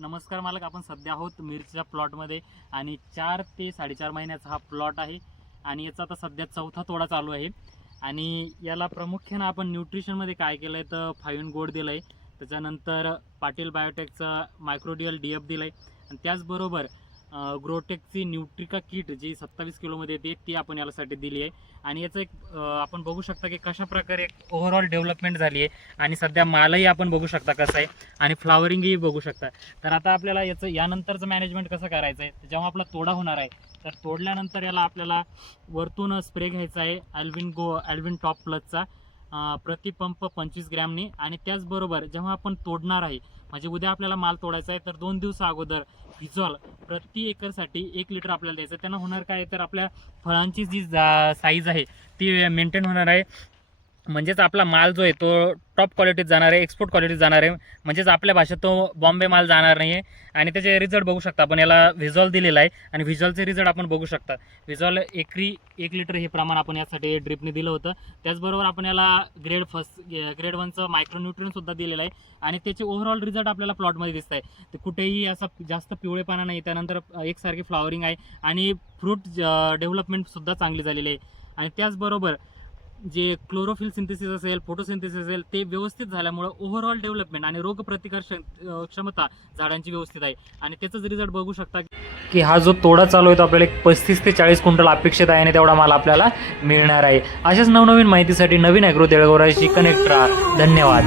नमस्कार मालक, आपण सध्या आहोत मिरचीच्या प्लॉटमध्ये आणि 4 ते 4.5 महिन्याचा हा प्लॉट आहे आणि याचा आता सध्या चौथा तोडा चालू आहे. आणि याला प्रामुख्याने आपण न्यूट्रिशनमध्ये काय केलं आहे तर 5 गोड दिलं आहे, त्याच्यानंतर पाटील बायोटेकचा मायक्रोडियल DF दिलं आहे आणि त्याचबरोबर ग्रोटेकची न्यूट्रिका किट जी 27 किलोमध्ये येते ती आपण यासाठी दिली आहे. आणि याचं एक आपण बघू शकता की कशा प्रकारे ओव्हरऑल डेव्हलपमेंट झाली आहे आणि सध्या मालही आपण बघू शकता कसं आहे आणि फ्लावरिंगही बघू शकता. तर आता आपल्याला याचं यानंतरचं मॅनेजमेंट कसं करायचं आहे, जेव्हा आपला तोडा होणार आहे तर तोडल्यानंतर याला आपल्याला वरतून स्प्रे घ्यायचा आहे ॲल्विन टॉप प्लसचा प्रतिपंप 25 ग्रॅमनी. आणि त्याचबरोबर जेव्हा आपण तोडणार आहे म्हणजे उद्या आपल्याला माल तोडायचा आहे तर 2 दिवसा अगोदर व्हिजॉल प्रति एकरसाठी 1 लिटर आपल्याला द्यायचं. त्यांना होणार काय तर आपल्या फळांची जी साईज आहे ती मेंटेन होणार आहे, म्हणजेच आपला माल जो आहे तो टॉप क्वालिटीत जाणार आहे, एक्सपोर्ट क्वालिटीत जाणार आहे, म्हणजेच आपल्या भाषेत तो बॉम्बे माल जाणार नाही आहे. आणि त्याचे रिझल्ट बघू शकता आपण, याला व्हिजॉल दिलेला आहे आणि व्हिजॉलचे रिझल्ट आपण बघू शकता. व्हिजॉल एकरी 1 लिटर हे प्रमाण आपण यासाठी ड्रिपने दिलं होतं. त्याचबरोबर आपण याला ग्रेड 1चं मायक्रोन्यूट्रियनसुद्धा दिलेलं आहे आणि त्याचे ओव्हरऑल रिझल्ट आपल्याला प्लॉटमध्ये दिसत आहे. तर कुठेही असा जास्त पिवळेपणा नाही, त्यानंतर एकसारखी फ्लॉवरिंग आहे आणि फ्रूट डेव्हलपमेंटसुद्धा चांगली झालेली आहे. आणि त्याचबरोबर जे क्लोरोफिल सिंथेसिस असेल, फोटोसिंथेसिस असेल ते व्यवस्थित झाल्यामुळे ओव्हरऑल डेव्हलपमेंट आणि रोगप्रतिकार क्षमता झाडांची व्यवस्थित आहे. आणि त्याचाच रिझल्ट बघू शकता की हा जो तोडा चालू आहे तो आपल्याला 35 ते 40 क्विंटल अपेक्षित आहे आणि तेवढा माल आपल्याला मिळणार आहे. अशाच नवनवीन माहितीसाठी नवीन ॲग्रो देळगावराशी कनेक्ट राहा. धन्यवाद.